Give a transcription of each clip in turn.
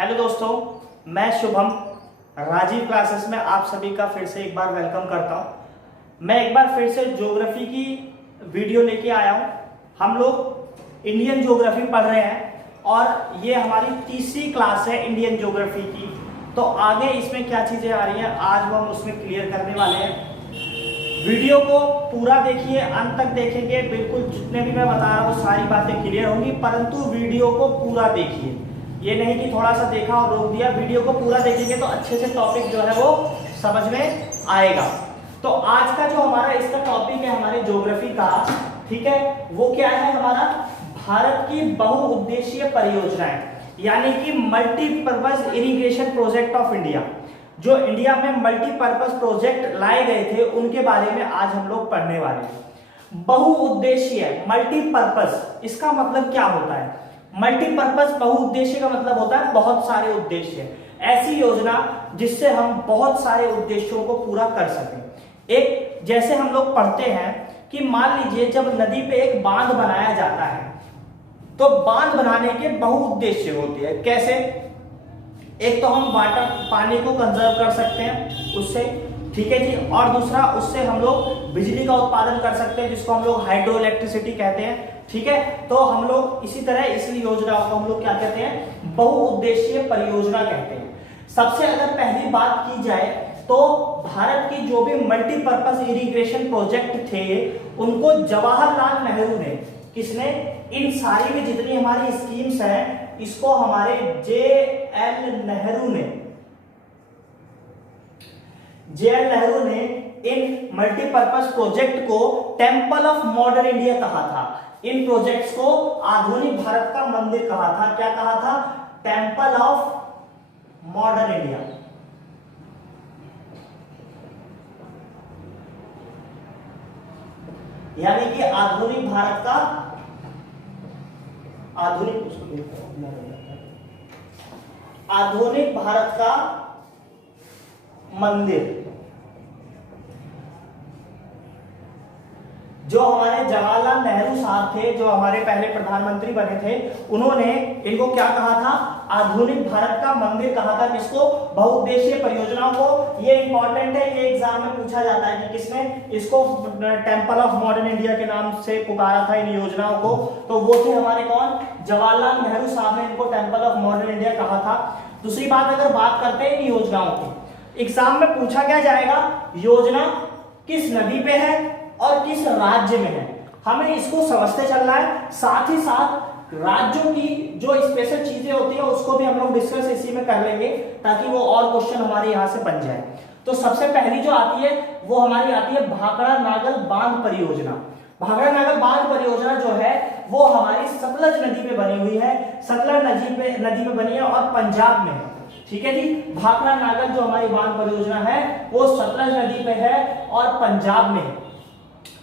Hello दोस्तों, मैं Shubham Rajiv classes में आप सभी का फिर से एक बार वेलकम करता हूं। मैं एक बार फिर से ज्योग्राफी की वीडियो लेके आया हूं। हम लोग इंडियन ज्योग्राफी पढ़ रहे हैं और ये हमारी तीसरी क्लास है इंडियन ज्योग्राफी की। तो आगे इसमें क्या चीजें आ रही हैं आज वो हम उसमें क्लियर करने वाले हैं। वीडियो को पूरा देखिए, अंत तक देखेंगे, बिल्कुल जितने भी मैं बता रहा हूँ सारी बातें क्लियर होंगी, परंतु वीडियो को पूरा देखिए। ये नहीं कि थोड़ा सा देखा और रोक दिया, वीडियो को पूरा देखेंगे तो अच्छे से टॉपिक जो है वो समझ में आएगा। तो आज का जो हमारा इसका टॉपिक है हमारे ज्योग्राफी का, ठीक है, वो क्या है हमारा भारत की बहुउद्देशीय परियोजनाएं, यानी कि multipurpose irrigation project of India. जो इंडिया में मल्टीपर्पज प्रोजेक्ट लाए गए थे उनके बारे में आज हम लोग पढ़ने वाले हैं। बहुउद्देशीय मल्टीपर्पज, इसका मतलब क्या होता है? मल्टीपर्पज बहुउद्देश्य का मतलब होता है बहुत सारे उद्देश्य, ऐसी योजना जिससे हम बहुत सारे उद्देश्यों को पूरा कर सकें। एक जैसे हम लोग पढ़ते हैं कि मान लीजिए जब नदी पे एक बांध बनाया जाता है तो बांध बनाने के बहुउद्देश्य होते हैं। कैसे? एक तो हम वाटर पानी को कंजर्व कर सकते हैं उससे, ठीक है जी, और दूसरा उससे हम लोग बिजली का उत्पादन कर सकते हैं जिसको हम लोग हाइड्रो इलेक्ट्रिसिटी कहते हैं, ठीक है। तो हम लोग इसी तरह इस योजनाओं को हम लोग क्या कहते हैं? बहुउद्देशीय परियोजना कहते हैं। सबसे अगर पहली बात की जाए तो भारत की जो भी मल्टीपर्पज इरिगेशन प्रोजेक्ट थे उनको जवाहरलाल नेहरू ने, किसने? इन सारी में जितनी हमारी स्कीम्स हैं इसको हमारे जे.एल. नेहरू ने इन मल्टीपर्पज प्रोजेक्ट को टेंपल ऑफ मॉडर्न इंडिया कहा था। इन प्रोजेक्ट्स को आधुनिक भारत का मंदिर कहा था। क्या कहा था? Temple of modern India. यानी कि आधुनिक भारत का आधुनिक भारत का मंदिर। जो हमारे जवाहरलाल नेहरू साहब थे, जो हमारे पहले प्रधानमंत्री बने थे, उन्होंने इनको क्या कहा था? आधुनिक भारत का मंदिर कहा था। किसको? बहुउद्देशीय परियोजनाओं को। ये इंपॉर्टेंट है, ये एग्जाम में पूछा जाता है कि किसने इसको टेंपल ऑफ मॉडर्न इंडिया के नाम से पुकारा था इन योजनाओं को। तो वो थे हमारे कौन? जवाहरलाल नेहरू साहब ने इनको टेंपल ऑफ मॉडर्न इंडिया कहा था। दूसरी बात, अगर बात करते हैं इन योजनाओं की, एग्जाम में पूछा क्या जाएगा? योजना किस नदी पे है और किस राज्य में है, हमें इसको समझते चलना है। साथ ही साथ राज्यों की जो स्पेशल चीजें होती है उसको भी हम लोग डिस्कस इसी में कर लेंगे ताकि वो और क्वेश्चन हमारे यहां से बन जाए। तो सबसे पहली जो आती है वो हमारी आती है भाखड़ा नागल बांध परियोजना। भाखड़ा नागल बांध परियोजना जो है वो हमारी सतलज नदी पे बनी हुई है। सतलज नदी पे बनी है और पंजाब में है, ठीक है जी। भाखड़ा नागल जो हमारी बांध परियोजना है वो सतलज नदी पे है और पंजाब में है,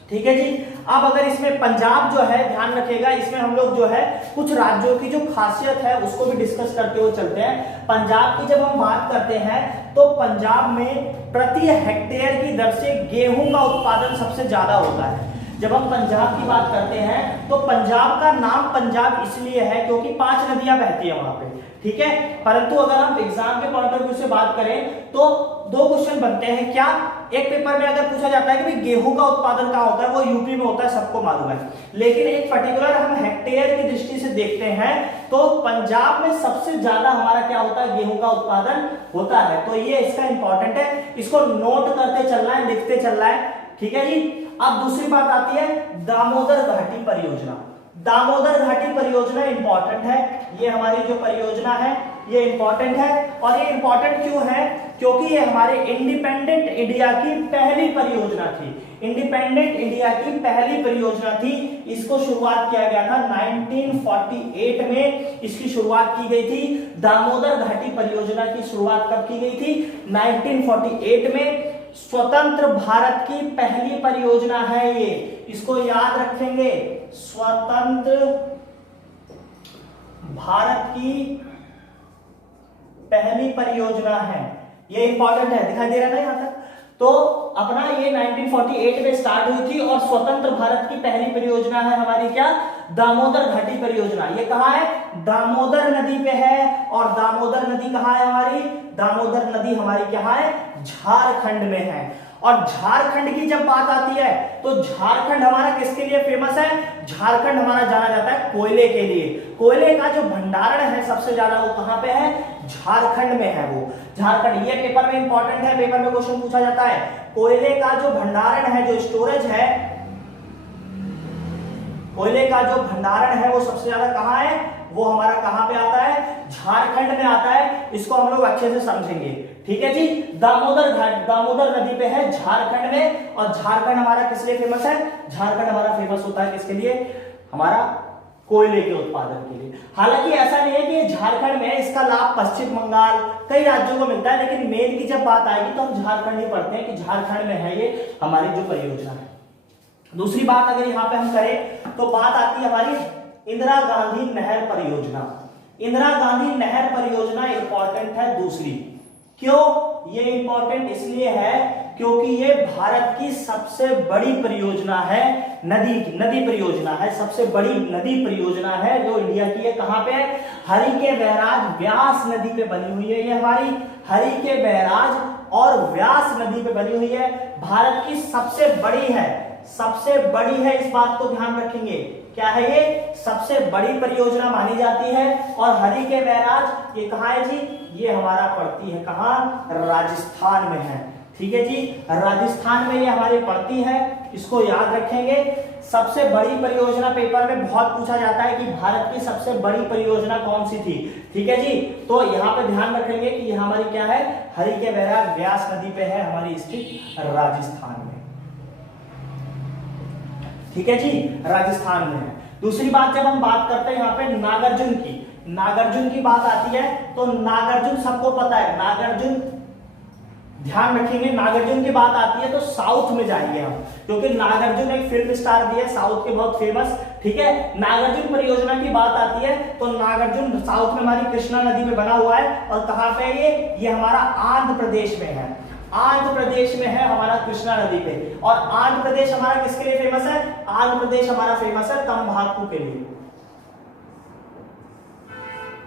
ठीक है जी। अब अगर इसमें पंजाब जो है, ध्यान रखिएगा, इसमें हम लोग जो है कुछ राज्यों की जो खासियत है उसको भी डिस्कस करते हुए चलते हैं। पंजाब की जब हम बात करते हैं तो पंजाब में प्रति हेक्टेयर की दर से गेहूं का उत्पादन सबसे ज्यादा होता है। जब हम पंजाब की बात करते हैं तो पंजाब का नाम पंजाब इसलिए है क्योंकि 5 नदियां बहती है वहां पे, ठीक है। परंतु अगर हम एग्जाम के पॉइंट ऑफ व्यू से बात करें तो 2 क्वेश्चन बनते हैं। क्या? एक पेपर में अगर पूछा जाता है कि भाई गेहूं का उत्पादन कहां होता है, वो यूपी में होता है, सबको मालूम है। लेकिन एक पर्टिकुलर हम हेक्टेयर की दृष्टि से देखते हैं तो पंजाब में सबसे ज्यादा हमारा क्या होता है? गेहूं का उत्पादन होता है। तो ये इसका इंपॉर्टेंट है, इसको नोट करते चलना है, लिखते चलना है, ठीक है जी। अब दूसरी बात आती है दामोदर घाटी परियोजना। दामोदर घाटी परियोजना इंपॉर्टेंट है। ये हमारी जो परियोजना है ये इंपॉर्टेंट है। और ये इंपॉर्टेंट क्यों है? क्योंकि ये हमारे इंडिपेंडेंट इंडिया की पहली परियोजना थी। इंडिपेंडेंट इंडिया की पहली परियोजना थी। इसको शुरुआत किया गया था 1948 में, इसकी शुरुआत की गई थी। दामोदर घाटी परियोजना की शुरुआत कब की गई थी? 1948 में। स्वतंत्र भारत की पहली परियोजना है ये, इसको याद रखेंगे। स्वतंत्र भारत की पहली परियोजना है, ये इंपॉर्टेंट है, दिखाई दे रहा है ना यहां तक? तो अपना ये 1948 में स्टार्ट हुई थी और स्वतंत्र भारत की पहली परियोजना है हमारी क्या? दामोदर घाटी परियोजना। ये कहाँ है? दामोदर नदी पे है। और दामोदर नदी कहाँ है हमारी? दामोदर नदी हमारी क्या है? झारखंड में है। और झारखंड की जब बात आती है तो झारखंड हमारा किसके लिए फेमस है? झारखंड हमारा जाना जाता है कोयले के लिए। कोयले का जो भंडारण है सबसे ज्यादा वो कहां पे है? झारखंड में है वो। झारखंड, ये पेपर में इंपॉर्टेंट है, पेपर में क्वेश्चन पूछा जाता है। कोयले का जो भंडारण है, जो स्टोरेज है, कोयले का जो भंडारण है वो सबसे ज्यादा कहां है? वो हमारा कहां पे आता है? झारखंड में आता है। इसको हम लोग अच्छे से समझेंगे, ठीक है जी। दामोदर घाट, दामोदर नदी पे है झारखंड में। और झारखंड हमारा किस लिए फेमस है? झारखंड हमारा फेमस होता है किसके लिए? हमारा कोयले के उत्पादन के लिए। हालांकि ऐसा नहीं है कि झारखंड में इसका लाभ पश्चिम बंगाल कई राज्यों को मिलता है, लेकिन मेन की जब बात आएगी तो हम झारखंड ही पढ़ते हैं कि झारखंड में है ये हमारी जो परियोजना है। दूसरी बात अगर यहाँ पे हम करें तो बात आती है हमारी इंदिरा गांधी नहर परियोजना। इंदिरा गांधी नहर परियोजना इंपॉर्टेंट है दूसरी। क्यों ये इंपॉर्टेंट? इसलिए है क्योंकि ये भारत की सबसे बड़ी परियोजना है, नदी परियोजना है, सबसे बड़ी नदी परियोजना है जो इंडिया की है। कहां पे है? हरिके बैराज व्यास नदी पे बनी हुई है। ये हमारी हरिके बैराज और व्यास नदी पे बनी हुई है। भारत की सबसे बड़ी है, सबसे बड़ी है, इस बात को ध्यान रखेंगे। क्या है ये? सबसे बड़ी परियोजना मानी जाती है। और हरिके बैराज ये कहाँ है जी? ये हमारा पड़ती है कहाँ? राजस्थान में है, ठीक है जी। राजस्थान में ये हमारी पड़ती है, इसको याद रखेंगे। सबसे बड़ी परियोजना पेपर में बहुत पूछा जाता है कि भारत की सबसे बड़ी परियोजना कौन सी थी, ठीक है जी। तो यहाँ पे ध्यान रखेंगे कि ये हमारी क्या है? हरिके बैराज व्यास नदी पे है, हमारी स्थित राजस्थान में, ठीक है जी, राजस्थान में है। दूसरी बात, जब हम बात करते हैं यहाँ पे नागार्जुन की, नागार्जुन की बात आती है तो नागार्जुन सबको पता है। नागार्जुन ध्यान रखेंगे, नागार्जुन की बात आती है तो साउथ में जाएंगे हम, क्योंकि नागार्जुन एक फिल्म स्टार भी है साउथ के, बहुत फेमस, ठीक है। नागार्जुन परियोजना की बात आती है तो नागार्जुन साउथ में हमारी कृष्णा नदी में बना हुआ है। और कहां पे है ये हमारा आंध्र प्रदेश में है। आंध्र प्रदेश में है हमारा कृष्णा नदी पे। और आंध्र प्रदेश हमारा किसके लिए फेमस है? आंध्र प्रदेश हमारा फेमस है तंबाकू के लिए,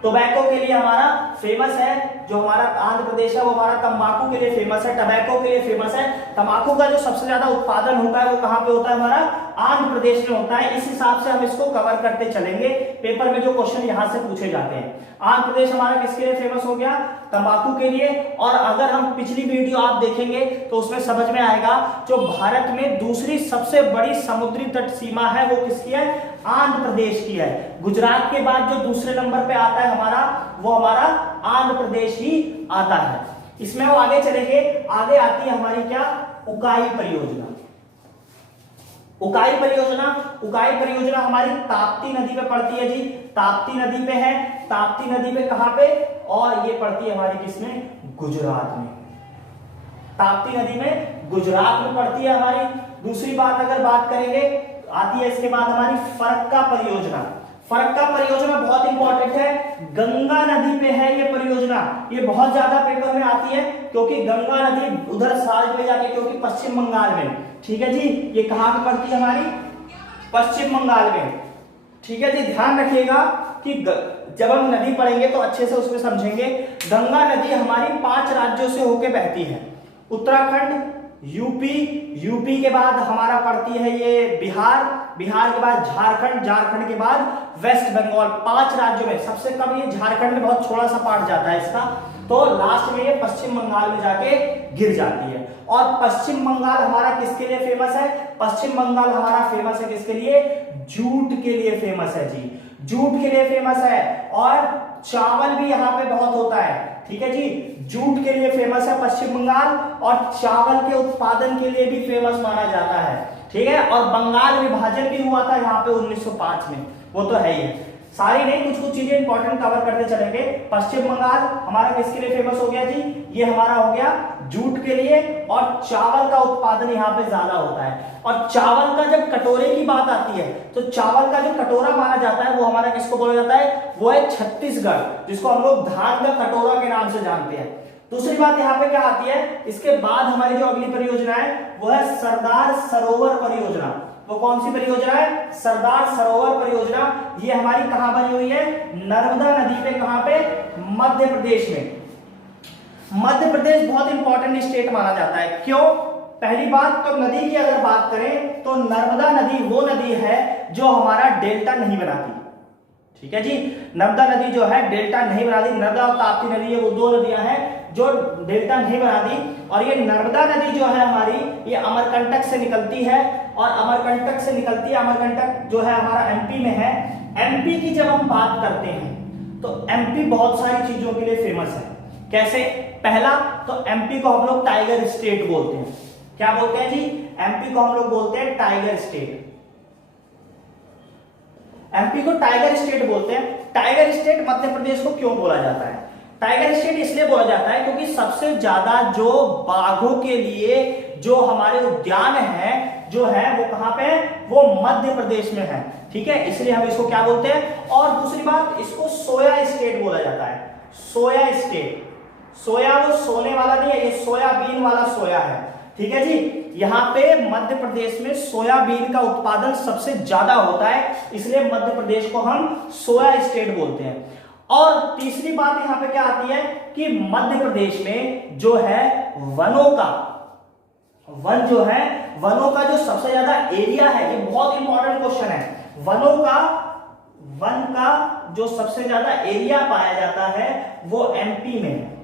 टोबैको के लिए हमारा फेमस है। जो हमारा आंध्र प्रदेश है वो हमारा तंबाकू के लिए फेमस है, टोबैको के लिए फेमस है। तंबाकू का जो सबसे ज्यादा उत्पादन होता है वो कहां पे होता है? हमारा आंध्र प्रदेश में होता है। इस हिसाब से हम इसको कवर करते चलेंगे, पेपर में जो क्वेश्चन यहां से पूछे जाते हैं। आंध्र प्रदेश हमारा किसके लिए फेमस हो गया? तंबाकू के लिए। और अगर हम पिछली वीडियो आप देखेंगे तो उसमें समझ में आएगा, जो भारत में दूसरी सबसे बड़ी समुद्री तट सीमा है वो किसकी है? आंध्र प्रदेश की है। गुजरात के बाद जो दूसरे नंबर पे आता है हमारा, वो हमारा आंध्र प्रदेश ही आता है। इसमें वो आगे चलेंगे, आगे आती है हमारी क्या? उकाई परियोजना। उकाई परियोजना, उकाई परियोजना हमारी ताप्ती नदी पे पड़ती है जी, ताप्ती नदी पे है। ताप्ती नदी पे कहां पे? और ये पड़ती है हमारी किसमें? गुजरात में। ताप्ती नदी में गुजरात में पड़ती है हमारी। दूसरी बात अगर बात करेंगे, आती है इसके बाद हमारी फरक्का परियोजना। फरक्का परियोजना बहुत इंपॉर्टेंट है, गंगा नदी पे है ये परियोजना। ये बहुत ज्यादा पेपर में आती है क्योंकि गंगा नदी उधर साइड में जाके, क्योंकि पश्चिम बंगाल में, ठीक है जी। ये कहां पे पड़ती है हमारी? पश्चिम बंगाल में, ठीक है जी। ध्यान रखिएगा कि जब हम नदी पढ़ेंगे तो अच्छे से उसमें समझेंगे। गंगा नदी हमारी 5 राज्यों से होकर बहती है। उत्तराखंड, यूपी, यूपी के बाद हमारा पड़ती है ये बिहार, बिहार के बाद झारखंड, झारखंड के बाद वेस्ट बंगाल। 5 राज्यों में सबसे कम ये झारखंड में बहुत थोड़ा सा पार्ट जाता है इसका, तो लास्ट में ये पश्चिम बंगाल में जाके गिर जाती है। और पश्चिम बंगाल हमारा किसके लिए फेमस है? पश्चिम बंगाल हमारा फेमस है किसके लिए? जूट के लिए फेमस है जी, जूट के लिए फेमस है। और चावल भी यहाँ पे बहुत होता है, ठीक है जी। जूट के लिए फेमस है पश्चिम बंगाल, और चावल के उत्पादन के लिए भी फेमस माना जाता है, ठीक है। और बंगाल विभाजन भी हुआ था यहाँ पे 1905 में, वो तो है ही है। सारी नहीं, कुछ कुछ चीजें इंपॉर्टेंट कवर करते चलेंगे। पश्चिम बंगाल हमारा किसके लिए फेमस हो गया जी? ये हमारा हो गया जूट के लिए, और चावल का उत्पादन यहाँ पे ज्यादा होता है। और चावल का जब कटोरे की बात आती है तो चावल का जो कटोरा माना जाता है वो हमारा किसको बोला जाता है? वो है छत्तीसगढ़, जिसको हम लोग धान का कटोरा के नाम से जानते हैं। दूसरी बात यहाँ पे क्या आती है? इसके बाद हमारी जो अगली परियोजना है वो है सरदार सरोवर परियोजना। वो कौन सी परियोजना है? सरदार सरोवर परियोजना। ये हमारी कहां बनी हुई है? नर्मदा नदी पे। कहां पे? मध्य प्रदेश में। मध्य प्रदेश बहुत इंपॉर्टेंट स्टेट माना जाता है। क्यों? पहली बात तो नदी की अगर बात करें तो नर्मदा नदी वो नदी है जो हमारा डेल्टा नहीं बनाती। ठीक है जी, नर्मदा नदी जो है डेल्टा नहीं बनाती। नर्मदा और ताप्ती नदी है, वो दो नदियां हैं जो डेल्टा नहीं बनाती। और ये नर्मदा नदी जो है हमारी, ये अमरकंटक से निकलती है, और अमरकंटक से निकलती है। अमरकंटक जो है हमारा एमपी में है। एमपी की जब हम बात करते हैं तो एमपी बहुत सारी चीजों के लिए फेमस है। कैसे? पहला तो एमपी को हम लोग टाइगर स्टेट बोलते हैं। क्या बोलते हैं जी? एमपी को हम लोग बोलते हैं टाइगर स्टेट। एमपी को टाइगर स्टेट बोलते हैं। टाइगर स्टेट मध्य प्रदेश को क्यों बोला जाता है? टाइगर स्टेट इसलिए बोला जाता है क्योंकि सबसे ज्यादा जो बाघों के लिए जो हमारे उद्यान है जो है वो कहां पे है? वो मध्य प्रदेश में है। ठीक है, इसलिए हम इसको क्या बोलते हैं। और दूसरी बात, इसको सोया स्टेट बोला जाता है। Soya state. सोया वो सोने वाला नहीं है, ये सोयाबीन वाला सोया है। ठीक है जी, यहाँ पे मध्य प्रदेश में सोयाबीन का उत्पादन सबसे ज्यादा होता है, इसलिए मध्य प्रदेश को हम सोया स्टेट बोलते हैं। और तीसरी बात यहाँ पे क्या आती है कि मध्य प्रदेश में जो है वनों का, वन जो है, वनों का जो सबसे ज्यादा एरिया है, ये बहुत इंपॉर्टेंट क्वेश्चन है। वनों का, वन का जो सबसे ज्यादा एरिया पाया जाता है वो एमपी में है।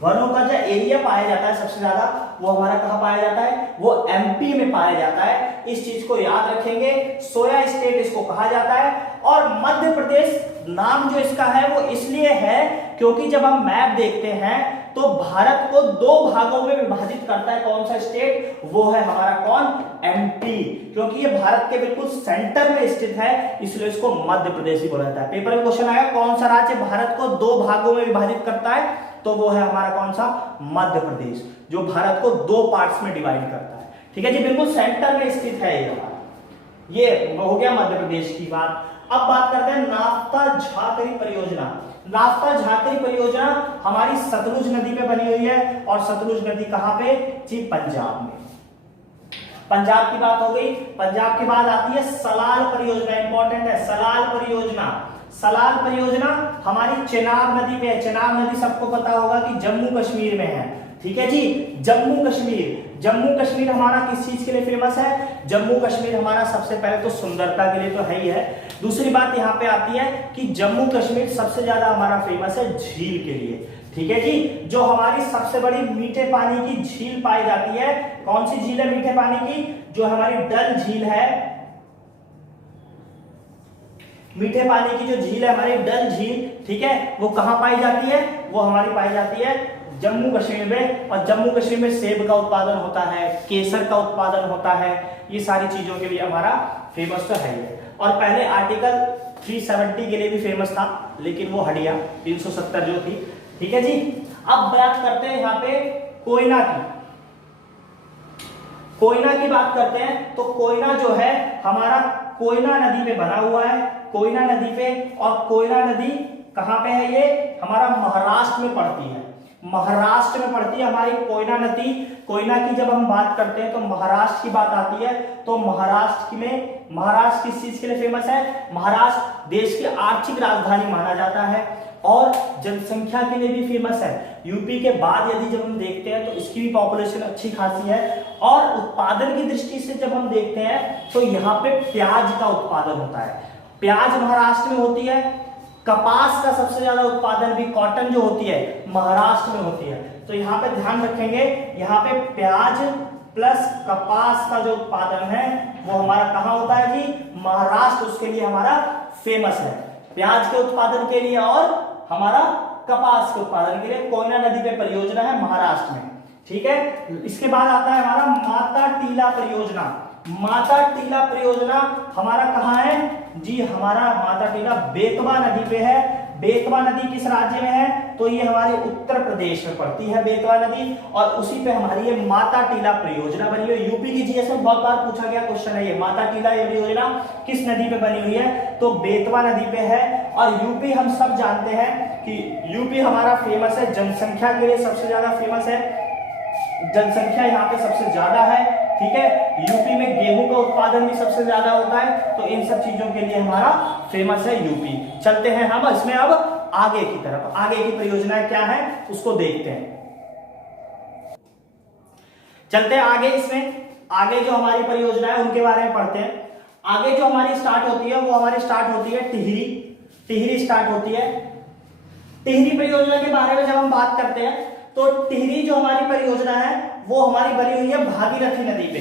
वनों का जो एरिया पाया जाता है सबसे ज्यादा, वो हमारा कहां पाया जाता है? वो एमपी में पाया जाता है। इस चीज को याद रखेंगे, सोया स्टेट इसको कहा जाता है। और मध्य प्रदेश नाम जो इसका है वो इसलिए है क्योंकि जब हम मैप देखते हैं तो भारत को दो भागों में विभाजित करता है। कौन सा स्टेट? वो है हमारा कौन? एमपी। क्योंकि ये भारत के बिल्कुल सेंटर में स्थित है, इसलिए इसको मध्य प्रदेश ही बोला जाता है। पेपर में क्वेश्चन आया कौन सा राज्य भारत को दो भागों में विभाजित करता है, तो वो है हमारा कौन सा? मध्य प्रदेश, जो भारत को दो पार्ट्स में डिवाइड करता है। ठीक है जी, बिल्कुल सेंटर में स्थित है ये हमारा। ये हो गया मध्य प्रदेश की बात। अब बात करते हैं नाफ्ता झाकरी परियोजना। नाफ्ता झाकरी परियोजना हमारी सतलुज नदी पे बनी हुई है, और सतलुज नदी कहां पे? जी, पंजाब में। पंजाब की बात हो गई। पंजाब के बाद आती है सलाल परियोजना, इंपॉर्टेंट है सलाल परियोजना। सलाल परियोजना हमारी चेनाब नदी पे है। चेनाब नदी सबको पता होगा कि जम्मू कश्मीर में है। ठीक है जी, जम्मू कश्मीर। जम्मू कश्मीर हमारा किस चीज के लिए फेमस है? जम्मू कश्मीर हमारा सबसे पहले तो सुंदरता के लिए तो है ही है। दूसरी बात यहाँ पे आती है कि जम्मू कश्मीर सबसे ज्यादा हमारा फेमस है झील के लिए। ठीक है जी, जो हमारी सबसे बड़ी मीठे पानी की झील पाई जाती है, कौन सी झील है मीठे पानी की? जो हमारी डल झील है। मीठे पानी की जो झील है हमारी डल झील, ठीक है, वो कहां पाई जाती है? वो हमारी पाई जाती है जम्मू कश्मीर में। और जम्मू कश्मीर में सेब का उत्पादन होता है, केसर का उत्पादन होता है, ये सारी चीजों के लिए हमारा फेमस तो है ही। और पहले आर्टिकल 370 के लिए भी फेमस था, लेकिन वो हट गया, 370 जो थी। ठीक है जी, अब बात करते हैं यहाँ पे कोयना की। कोयना की बात करते हैं तो कोयना जो है हमारा कोयना नदी पे बना हुआ है। कोयना नदी पे, और कोयना नदी कहां पे है? ये हमारा महाराष्ट्र में पड़ती है। महाराष्ट्र में पड़ती है हमारी कोयना नदी। कोयना की जब हम बात करते हैं तो महाराष्ट्र की बात आती है। तो महाराष्ट्र में, महाराष्ट्र किस चीज के लिए फेमस है? महाराष्ट्र देश की आर्थिक राजधानी माना जाता है और जनसंख्या के लिए भी फेमस है। यूपी के बाद यदि जब हम देखते हैं तो इसकी भी पॉपुलेशन अच्छी खासी है। और उत्पादन की दृष्टि से जब हम देखते हैं तो यहाँ पे प्याज का उत्पादन होता है। प्याज महाराष्ट्र में होती है। कपास का सबसे ज्यादा उत्पादन भी, कॉटन जो होती है, महाराष्ट्र में होती है। तो यहाँ पे ध्यान रखेंगे, यहाँ पे प्याज प्लस कपास का जो उत्पादन है वो हमारा कहाँ होता है जी? महाराष्ट्र उसके लिए हमारा फेमस है, प्याज के उत्पादन के लिए और हमारा कपास के उत्पादन के लिए। कोयना नदी पे परियोजना है महाराष्ट्र में। ठीक है, इसके बाद आता है हमारा माता टीला परियोजना। माता टीला परियोजना हमारा कहाँ है जी? हमारा माता टीला बेतवा नदी पे है। बेतवा नदी किस राज्य में है? तो ये हमारे उत्तर प्रदेश में पड़ती है बेतवा नदी, और उसी पे हमारी ये माता टीला परियोजना बनी हुई है। यूपी की जीएस में बहुत बार पूछा गया क्वेश्चन है ये, माता टीला परियोजना किस नदी पे बनी हुई है? तो बेतवा नदी पे है। और यूपी हम सब जानते हैं कि यूपी हमारा फेमस है जनसंख्या के लिए, सबसे ज्यादा फेमस है, जनसंख्या यहाँ पे सबसे ज्यादा है। ठीक है। यूपी में गेहूं का उत्पादन भी सबसे ज्यादा होता है, तो इन सब चीजों के लिए हमारा फेमस है यूपी। चलते हैं हम इसमें अब आगे की तरफ, आगे की परियोजनाएं क्या है उसको देखते हैं। चलते हैं आगे, इसमें आगे जो हमारी परियोजना है उनके बारे में पढ़ते हैं। आगे जो हमारी स्टार्ट होती है वो हमारी स्टार्ट होती है टिहरी, टिहरी स्टार्ट होती है। टिहरी परियोजना के बारे में जब हम बात करते हैं तो टिहरी जो हमारी परियोजना है वो हमारी बनी हुई है भागीरथी नदी पे।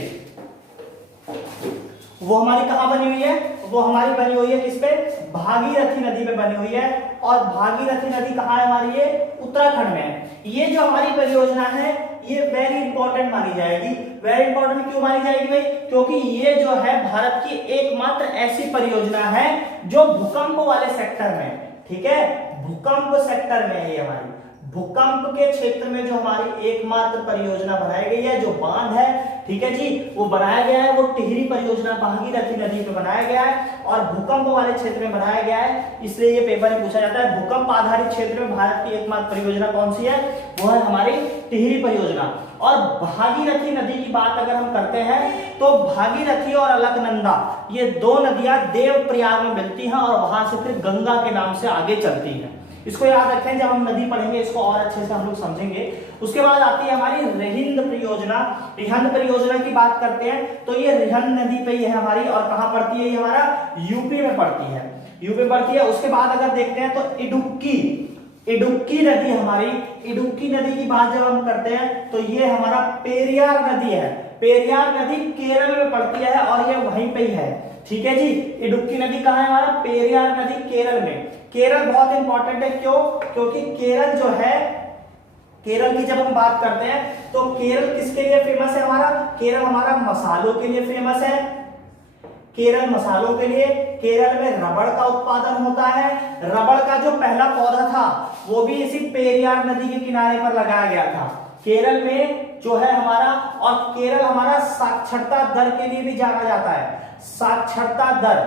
वो हमारी कहां बनी हुई है? वो हमारी बनी हुई है किस पे? भागीरथी नदी पे बनी हुई है। और भागीरथी नदी कहां है हमारी? ये उत्तराखंड में है। ये जो हमारी परियोजना है ये वेरी इंपॉर्टेंट मानी जाएगी। वेरी इंपॉर्टेंट क्यों मानी जाएगी भाई? क्योंकि ये जो है भारत की एकमात्र ऐसी परियोजना है जो भूकंप वाले सेक्टर में, ठीक है, भूकंप सेक्टर में है। हमारी भूकंप के क्षेत्र में जो हमारी एकमात्र परियोजना बनाई गई है, जो बांध है, ठीक है जी, वो बनाया गया है, वो टिहरी परियोजना भागीरथी नदी पे बनाया गया है और भूकंप वाले क्षेत्र में बनाया गया है। इसलिए ये पेपर में पूछा जाता है भूकंप आधारित क्षेत्र में भारत की एकमात्र परियोजना कौन सी है? वो है हमारी टिहरी परियोजना। और भागीरथी नदी की बात अगर हम करते हैं तो भागीरथी और अलकनंदा ये दो नदियां देवप्रयाग में मिलती हैं और वहां से फिर गंगा के नाम से आगे चलती हैं। इसको याद रखें, जब हम नदी पढ़ेंगे इसको और अच्छे से हम लोग समझेंगे। उसके बाद आती है हमारी रिहिंद परियोजना। रिहिंद परियोजना की बात करते हैं तो ये रिहिंद नदी पे ही है हमारी, और कहां पड़ती है? ये हमारा यूपी में पड़ती है, यूपी पड़ती है। उसके बाद अगर देखते हैं तो इडुक्की, इडुक्की नदी हमारी, इडुक्की नदी की बात जब हम करते हैं तो ये हमारा पेरियार नदी है। पेरियार नदी केरल में पड़ती है और ये वहीं पे ही है, ठीक है जी। इडुक्की नदी कहां है? हमारा पेरियार नदी केरल में। केरल बहुत इंपॉर्टेंट है, क्यों? क्योंकि केरल जो है, केरल की जब हम बात करते हैं तो केरल किसके लिए फेमस है? हमारा केरल हमारा मसालों के लिए फेमस है। केरल मसालों के लिए, केरल में रबड़ का उत्पादन होता है। रबड़ का जो पहला पौधा था वो भी इसी पेरियार नदी के किनारे पर लगाया गया था केरल में जो है हमारा। और केरल हमारा साक्षरता दर के लिए भी जाना जाता है। साक्षरता दर,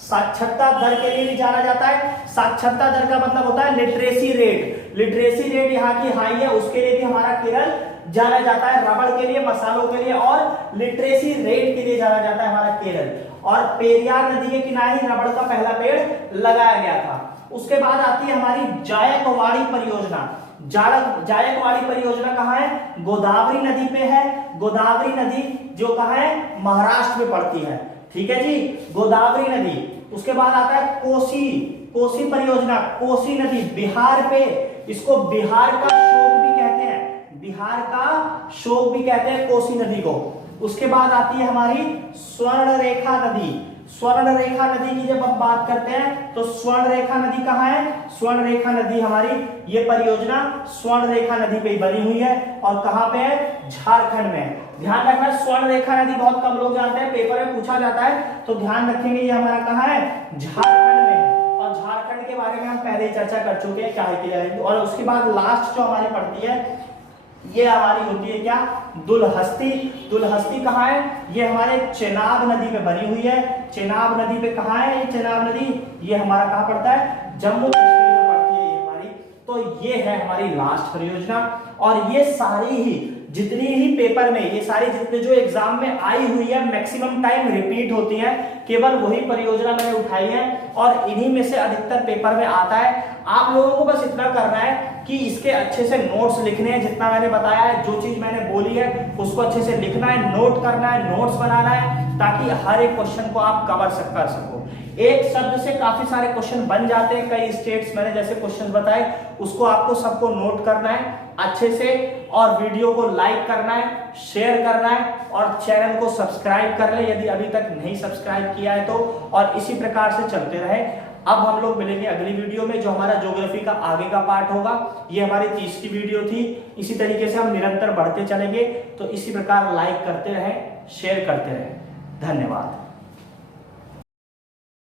साक्षरता दर के लिए भी जाना जाता है। साक्षरता दर का मतलब होता है लिटरेसी रेट। लिटरेसी रेट यहाँ की हाई है, उसके लिए भी हमारा केरल जाना जाता है। रबड़ के लिए, मसालों के लिए और लिटरेसी रेट के लिए जाना जाता है हमारा केरल। और पेरियार नदी के किनारे रबड़ का पहला पेड़ लगाया गया था। उसके बाद आती है हमारी जायकवाड़ी परियोजना। जायकवाड़ी परियोजना कहाँ है? गोदावरी नदी पे है। गोदावरी नदी जो कहाँ है? महाराष्ट्र में पड़ती है, ठीक है जी, गोदावरी नदी। उसके बाद आता है कोसी, कोसी परियोजना। कोसी नदी बिहार पे, इसको बिहार का शोक भी कहते हैं, बिहार का शोक भी कहते हैं कोसी नदी को। उसके बाद आती है हमारी स्वर्णरेखा नदी। स्वर्णरेखा नदी की जब हम बात करते हैं तो स्वर्णरेखा नदी कहाँ है? स्वर्णरेखा नदी हमारी ये परियोजना स्वर्णरेखा नदी पे बनी हुई है और कहाँ पे है? झारखंड में। ध्यान रखना, स्वर्णरेखा नदी बहुत कम लोग जानते हैं, पेपर में पूछा जाता है तो ध्यान रखेंगे ये हमारा कहाँ है? झारखंड में। और झारखंड के बारे में हम पहले ही चर्चा कर चुके हैं क्या है। और उसके बाद लास्ट जो हमारी पड़ती है ये हमारी होती है क्या? दुलहस्ती। दुलहस्ती कहाँ है? ये हमारे चेनाब नदी पे बनी हुई है। चेनाब नदी पे कहाँ है ये चेनाब नदी? ये हमारा कहाँ पड़ता है? जम्मू कश्मीर में पड़ती है ये हमारी। तो ये है हमारी लास्ट परियोजना। और ये सारी ही जितनी ही पेपर में, ये सारी जितने जो एग्जाम में आई हुई है मैक्सिमम टाइम रिपीट होती है। केवल वही परियोजना मैंने उठाई है और इन्हीं में से अधिकतर पेपर में आता है। आप लोगों को बस इतना करना है कि इसके अच्छे से नोट्स लिखने हैं। जितना मैंने बताया है, जो चीज मैंने बोली है उसको अच्छे से लिखना है, नोट करना है, नोट्स बनाना है, ताकि हर एक क्वेश्चन को आप कवर कर सको। एक शब्द से काफी सारे क्वेश्चन बन जाते हैं। कई स्टेट्स मैंने जैसे क्वेश्चन बताए उसको आपको सबको नोट करना है अच्छे से, और वीडियो को लाइक करना है, शेयर करना है और चैनल को सब्सक्राइब कर ले यदि अभी तक नहीं सब्सक्राइब किया है तो। और इसी प्रकार से चलते रहे। अब हम लोग मिलेंगे अगली वीडियो में जो हमारा ज्योग्राफी का आगे का पार्ट होगा। ये हमारी 30वीं वीडियो थी। इसी तरीके से हम निरंतर बढ़ते चलेंगे। तो इसी प्रकार लाइक करते रहें, शेयर करते रहें। धन्यवाद।